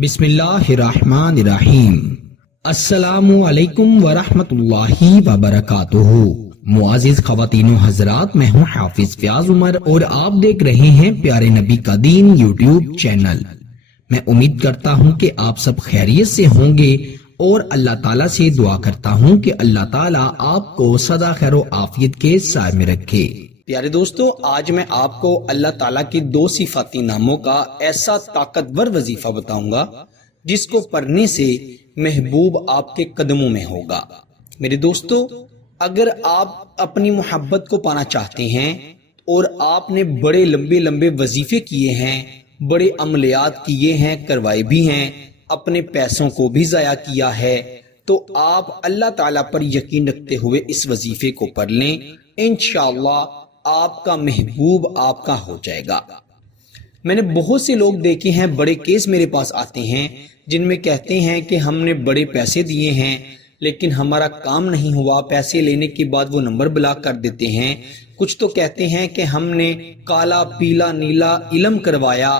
बिस्मिल्लाहिर्रहमानिर्रहीम। अस्सलामु अलैकुम वरहमतुल्लाहि वबरकातुहू। मुआजिज ख़वातीनो हज़रात, मैं हूँ हाफिज फयाज उमर और आप देख रहे हैं प्यारे नबी का दीन यूट्यूब चैनल। मैं उम्मीद करता हूँ कि आप सब खैरियत से होंगे और अल्लाह ताला से दुआ करता हूँ कि अल्लाह ताला आपको सदा खैर व आफियत के साए में रखे। प्यारे दोस्तों, आज मैं आपको अल्लाह ताला की दो सिफाती नामों का ऐसा ताकतवर वजीफा बताऊंगा जिसको पढ़ने से महबूब आपके कदमों में होगा। मेरे दोस्तों, अगर आप अपनी मोहब्बत को पाना चाहते हैं और आपने बड़े लंबे लंबे वजीफे किए हैं, बड़े अमलियात किए हैं, करवाए भी हैं, अपने पैसों को भी जाया किया है, तो आप अल्लाह ताला पर यकीन रखते हुए इस वजीफे को पढ़ लें। इंशाअल्लाह आपका महबूब आपका हो जाएगा। मैंने बहुत से लोग देखे हैं, बड़े केस मेरे पास आते हैं जिनमें कहते हैं कि हमने बड़े पैसे दिए हैं लेकिन हमारा काम नहीं हुआ। पैसे लेने के बाद वो नंबर ब्लॉक कर देते हैं। कुछ तो कहते हैं कि हमने काला पीला नीला इल्म करवाया,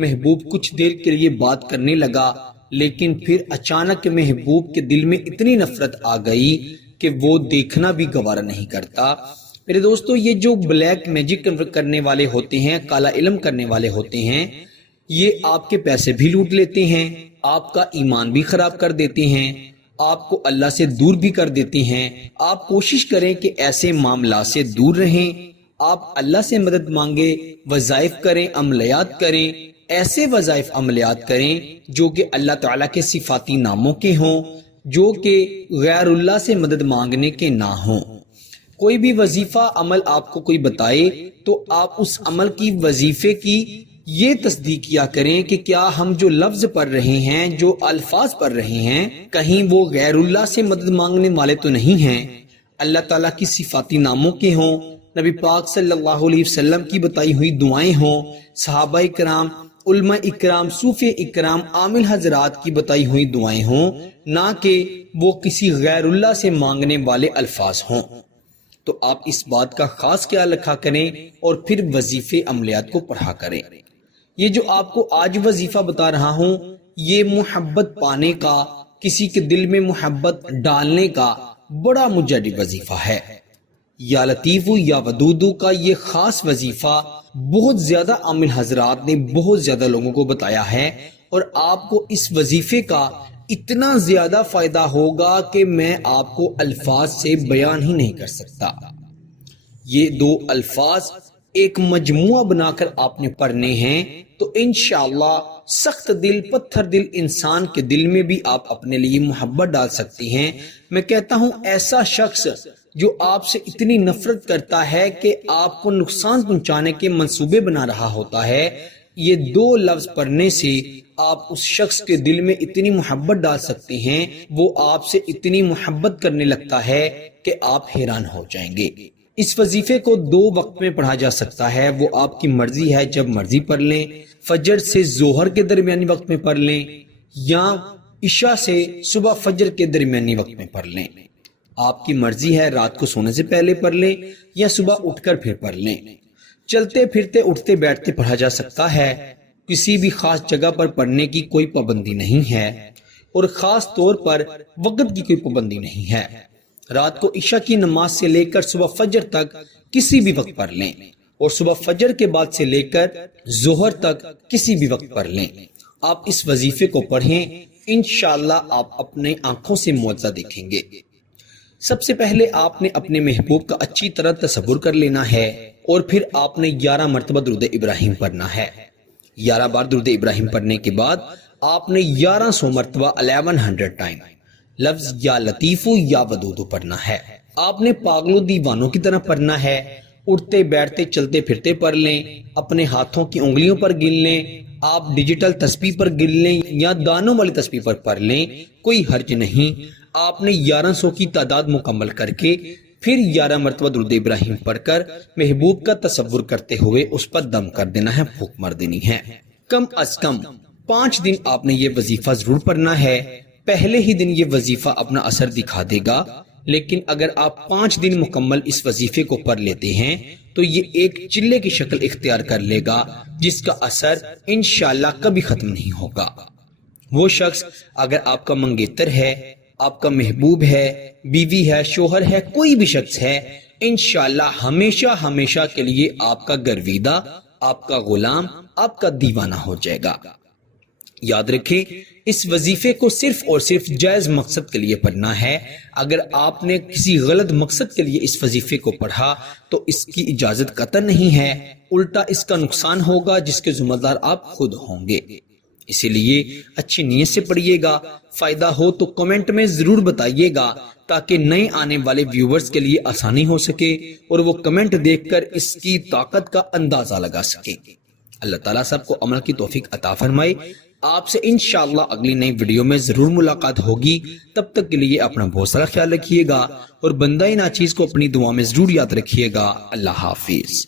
महबूब कुछ देर के लिए बात करने लगा लेकिन फिर अचानक महबूब के दिल में इतनी नफरत आ गई कि वो देखना भी गवारा नहीं करता। मेरे दोस्तों, ये जो ब्लैक मैजिक करने वाले होते हैं, काला इल्म करने वाले होते हैं, ये आपके पैसे भी लूट लेते हैं, आपका ईमान भी खराब कर देते हैं, आपको अल्लाह से दूर भी कर देते हैं। आप कोशिश करें कि ऐसे मामला से दूर रहें। आप अल्लाह से मदद मांगे, वज़ाइफ करें, अमलियात करें, ऐसे वज़ाइफ अमलियात करें जो कि अल्लाह ताला के सिफाती नामों के हों, जो कि गैरुल्लाह से मदद मांगने के ना हों। कोई भी वजीफा अमल आपको कोई बताए तो आप उस अमल की वजीफे की ये तस्दीक किया करें कि क्या हम जो लफ्ज पढ़ रहे हैं, जो अल्फाज पढ़ रहे हैं, कहीं वो गैरुल्लाह से मदद मांगने वाले तो नहीं हैं, अल्लाह ताला की सिफाती नामों के हों, नबी पाक सल्लल्लाहु अलैहि वसल्लम की बताई हुई दुआएं हों, सहाबा इकराम, उलमा इकराम, सूफी इकराम, आमिल हजरात की बताई हुई दुआएं हों, ना कि वो किसी गैरुल्लाह से मांगने वाले अल्फाज हों। तो आप इस बात का खास ख्याल रखा करें और फिर वजीफे अमलियात को पढ़ा करें। ये जो आपको आज वजीफा बता रहा हूं, ये मोहब्बत पाने का, किसी के दिल में मोहब्बत डालने का बड़ा मुजद्दिद वजीफा है। या लतीफू या वदूदू का ये खास वजीफा बहुत ज्यादा आमिल हजरात ने बहुत ज्यादा लोगों को बताया है और आपको इस वजीफे का इतना ज्यादा फायदा होगा कि मैं आपको अल्फाज से बयान ही नहीं कर सकता। ये दो अल्फाज एक मजमुआ बनाकर आपने पढ़ने हैं तो इंशाअल्लाह सख्त दिल पत्थर दिल इंसान के दिल में भी आप अपने लिए मोहब्बत डाल सकती हैं। मैं कहता हूं, ऐसा शख्स जो आपसे इतनी नफरत करता है कि आपको नुकसान पहुंचाने के मंसूबे बना रहा होता है, ये दो लफ्ज पढ़ने से आप उस शख्स के दिल में इतनी मोहब्बत डाल सकते हैं, वो आपसे इतनी मोहब्बत करने लगता है कि आप हैरान हो जाएंगे। इस वजीफे को दो वक्त में पढ़ा जा सकता है, वो आपकी मर्जी है, जब मर्जी पढ़ लें। फजर से जोहर के दरमियानी वक्त में पढ़ लें या इशा से सुबह फजर के दरमियानी वक्त में पढ़ लें। आपकी मर्जी है, रात को सोने से पहले पढ़ लें या सुबह उठकर फिर पढ़ लें। चलते फिरते उठते बैठते पढ़ा जा सकता है। किसी भी खास जगह पर पढ़ने की कोई पाबंदी नहीं है और खास तौर पर वक्त की कोई पाबंदी नहीं है। रात को इशा की नमाज से लेकर सुबह फजर तक किसी भी वक्त पढ़ लें और सुबह फजर के बाद से लेकर जोहर तक किसी भी वक्त पढ़ लें। आप इस वजीफे को पढ़ें, इंशाअल्लाह आप अपने आंखों से मुआवजा देखेंगे। सबसे पहले आपने अपने महबूब का अच्छी तरह तसव्वुर कर लेना है और फिर आपने 11 मरतबा दुरूद इब्राहिम पढ़ना है। 11 बार दुरूद इब्राहिम पढ़ने के बाद आपने 1100 मरतबा 1100 टाइम लफ्ज या लतीफू या वदूदू पढ़ना है। आपने पागलों दीवानों की तरह पढ़ना है। उठते बैठते चलते फिरते पढ़ लें, अपने हाथों की उंगलियों पर गिन लें, आप डिजिटल तस्बीह पर गिन लें या दानों वाली तस्बीह पर पढ़ लें, कोई हर्ज नहीं। आपने 1100 की तादाद मुकम्मल करके फिर 11 मरतबा दुरूद इब्राहिम पढ़कर महबूब का तसव्वुर करते हुए उस पर दम कर देना है, फूंक मार देनी है। कम अज कम 5 दिन आपने ये वजीफा जरूर पढ़ना है। पहले ही दिन ये वजीफा अपना असर दिखा देगा, लेकिन अगर आप 5 दिन मुकम्मल इस वजीफे को पढ़ लेते हैं तो ये एक चिल्ले की शक्ल इख्तियार कर लेगा जिसका असर इंशाअल्लाह कभी खत्म नहीं होगा। وہ شخص اگر آپ کا منگیتر ہے، آپ کا محبوب ہے، بیوی ہے، شوہر ہے، کوئی بھی شخص ہے، انشاءاللہ ہمیشہ ہمیشہ کے لیے آپ کا گرویدہ، آپ کا غلام، آپ کا دیوانہ ہو جائے گا۔ یاد رکھیں اس وظیفے کو صرف اور صرف جائز مقصد کے لیے پڑھنا ہے۔ اگر آپ نے کسی غلط مقصد کے لیے اس وظیفے کو پڑھا تو اس کی اجازت قطع نہیں ہے، الٹا اس کا نقصان ہوگا جس کے ذمہ دار آپ خود ہوں گے۔ اسی لیے اچھی نیت سے پڑھیے گا۔ فائدہ ہو تو کمنٹ میں ضرور بتائیے گا تاکہ نئے آنے والے ویورز کے لیے آسانی ہو سکے اور وہ کمنٹ دیکھ کر اس کی طاقت کا اندازہ لگا سکے۔ اللہ تعالیٰ سب کو عمل کی توفیق عطا فرمائے۔ آپ سے انشاءاللہ اگلی نئی ویڈیو میں ضرور ملاقات ہوگی۔ تب تک کے لیے اپنا بہت سارا خیال رکھیے گا اور بندہ ناچیز کو اپنی دعا میں ضرور یاد رکھیے گا۔ اللہ حافظ۔